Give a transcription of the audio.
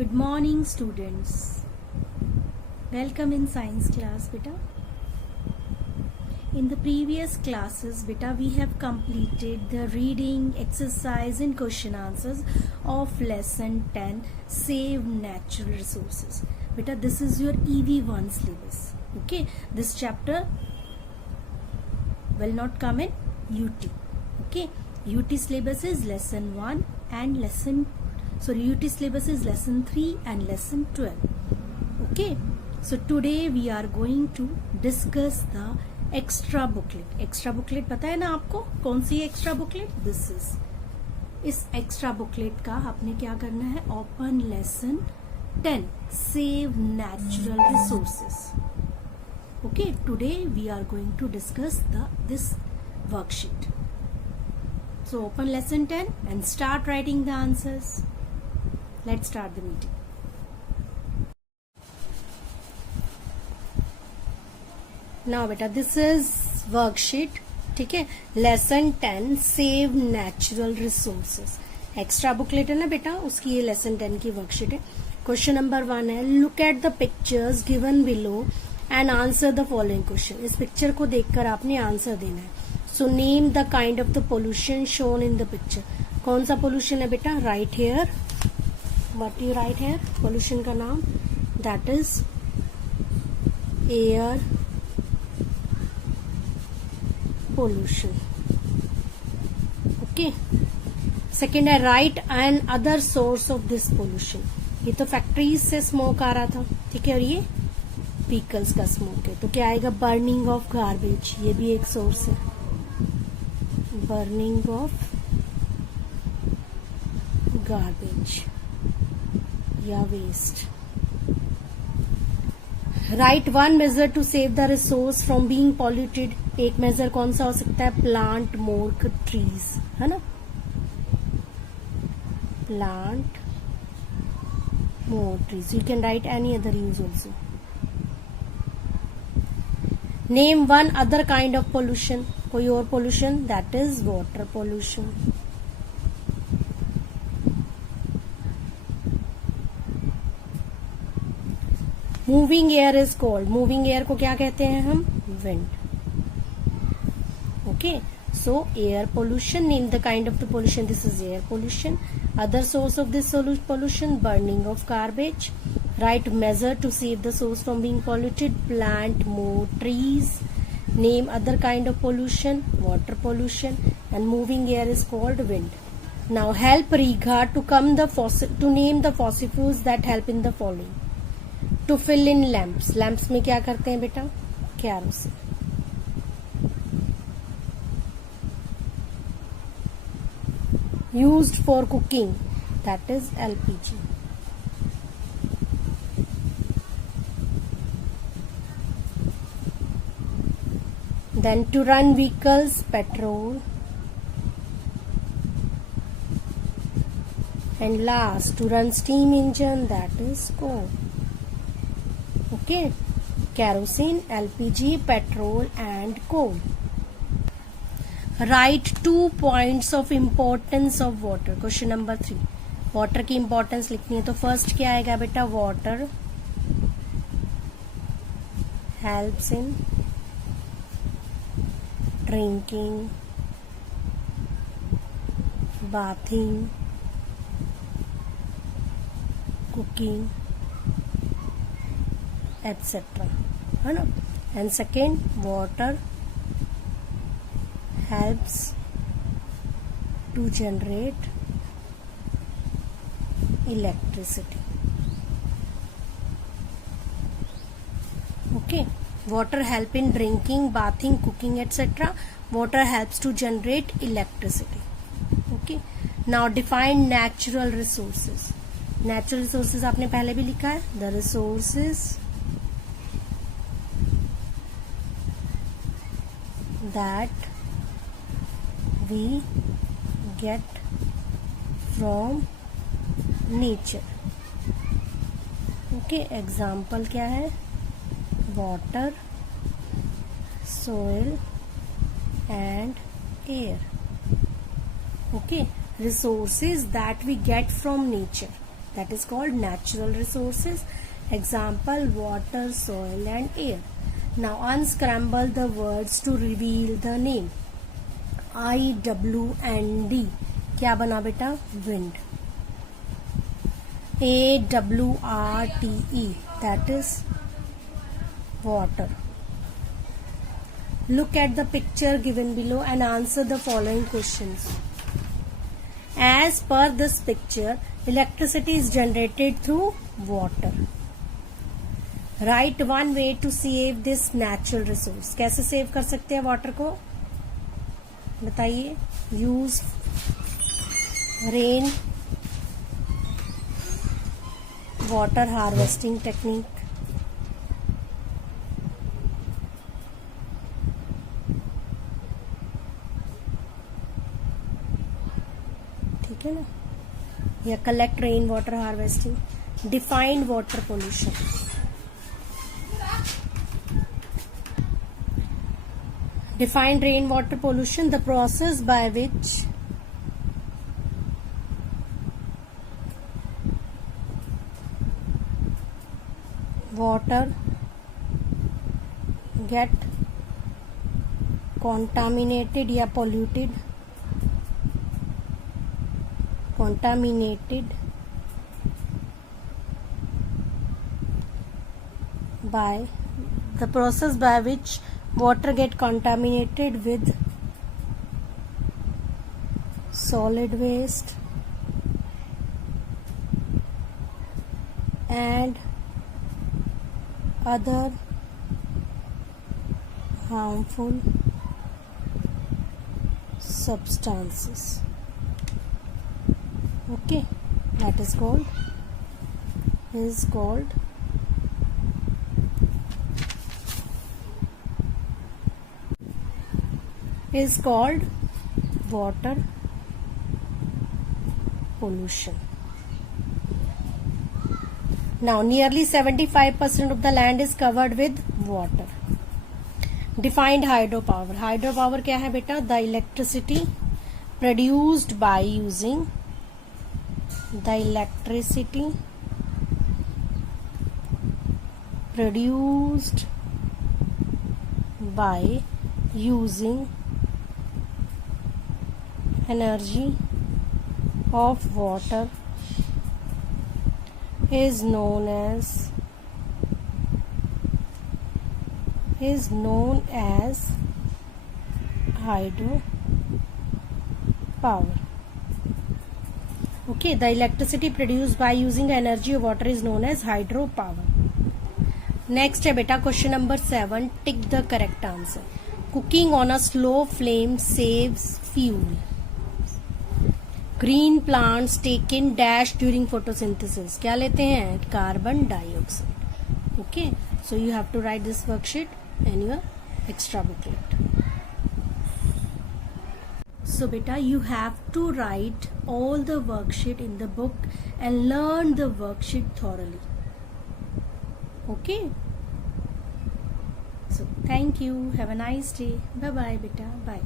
Good morning, students. Welcome in science class, beta. In the previous classes, beta, we have completed the reading, exercise and question answers of lesson 10, Save Natural Resources. Beta, this is your EV1 syllabus. Okay, this chapter will not come in UT. Okay, UT syllabus is lesson 1 and UT syllabus is lesson 3 and lesson 12. Okay, so today we are going to discuss the extra booklet. Extra booklet पता है ना आपको कौन सी extra booklet? This is. इस extra booklet का आपने क्या करना है? Open lesson 10, Save Natural Resources. Okay, today we are going to discuss this worksheet. So open lesson 10 and start writing the answers. Let's start the meeting. Now beta, this is worksheet. ठीक है, lesson 10 Save Natural Resources. Extra booklet है ना बेटा, उसकी ये lesson 10 की worksheet है. Question number 1 है, look at the pictures given below and answer the following question. इस picture को देखकर आपने answer देना है. So name the kind of the pollution shown in the picture. कौन सा pollution है बेटा? Right here. What do you write here? Pollution का नाम, that is air pollution. Okay. Second है write an other source of this pollution. ये तो factories से स्मोक आ रहा था, ठीक है, और ये व्हीकल्स का स्मोक है, तो क्या आएगा? Burning of garbage. ये भी एक सोर्स है, बर्निंग ऑफ गार्बेज या waste. Right one measure to save the resource from being polluted. एक मेजर कौन सा हो सकता है? प्लांट मोर ट्रीज, है ना, plant more trees. You can write any other use also. Name one other kind of pollution. कोई और pollution, that is water pollution. Moving air is called. Moving air को क्या कहते हैं हम? Wind. Okay, so air pollution. Name the kind of the pollution. This is air pollution. Other source of this pollution, burning of garbage. Write measure to save the source from being polluted, plant more trees. Name other kind of pollution, water pollution, and moving air is called wind. Now help Righa to name the fossil fuels that help in the following. To fill in lamps. Lamps में क्या करते हैं बेटा? Kerosene. Used for cooking, that is LPG. Then to run vehicles, petrol. And last, to run steam engine, that is coal. Okay, kerosene, LPG, petrol and coal. Write 2 points of importance of water. Question number 3. Water की importance लिखनी है, तो first क्या आएगा बेटा? Water helps in drinking, bathing, cooking, etc. है ना. And second, water helps to generate electricity. Okay. Water help in drinking, bathing, cooking, etc. Water helps to generate electricity. Okay. Now define natural resources. Natural resources आपने पहले भी लिखा है. The resources that we get from nature. Okay. Example क्या है? Water, soil and air. Okay, resources that we get from nature. That is called natural resources. Example, water, soil and air. Now unscramble the words to reveal the name. I, W and D. क्या बना बेटा? Wind. AWRTE. That is water. Look at the picture given below and answer the following questions. As per this picture, electricity is generated through water. Write one way to save this natural resource. कैसे save कर सकते हैं water को? बताइए. Use rain water harvesting technique. ठीक है ना? या collect rain water harvesting. Define water pollution. Define rainwater pollution, the process by which water get contaminated या polluted, contaminated by the process by which water get contaminated with solid waste and other harmful substances. Okay, that is called water pollution. Now nearly 75% of the land is covered with water. Defined hydropower. Hydropower क्या है बेटा? The electricity produced by using energy of water is known as hydropower. Okay, the electricity produced by using energy of water is known as hydropower. Next है बेटा question number 7. Tick the correct answer. Cooking on a slow flame saves fuel. Green plants take in dash during photosynthesis. क्या लेते हैं? Carbon dioxide. Okay, so you have to write this worksheet in your extra booklet. So beta, you have to write all the worksheet in the book and learn the worksheet thoroughly. Okay. So thank you. Have a nice day. Bye bye beta. Bye.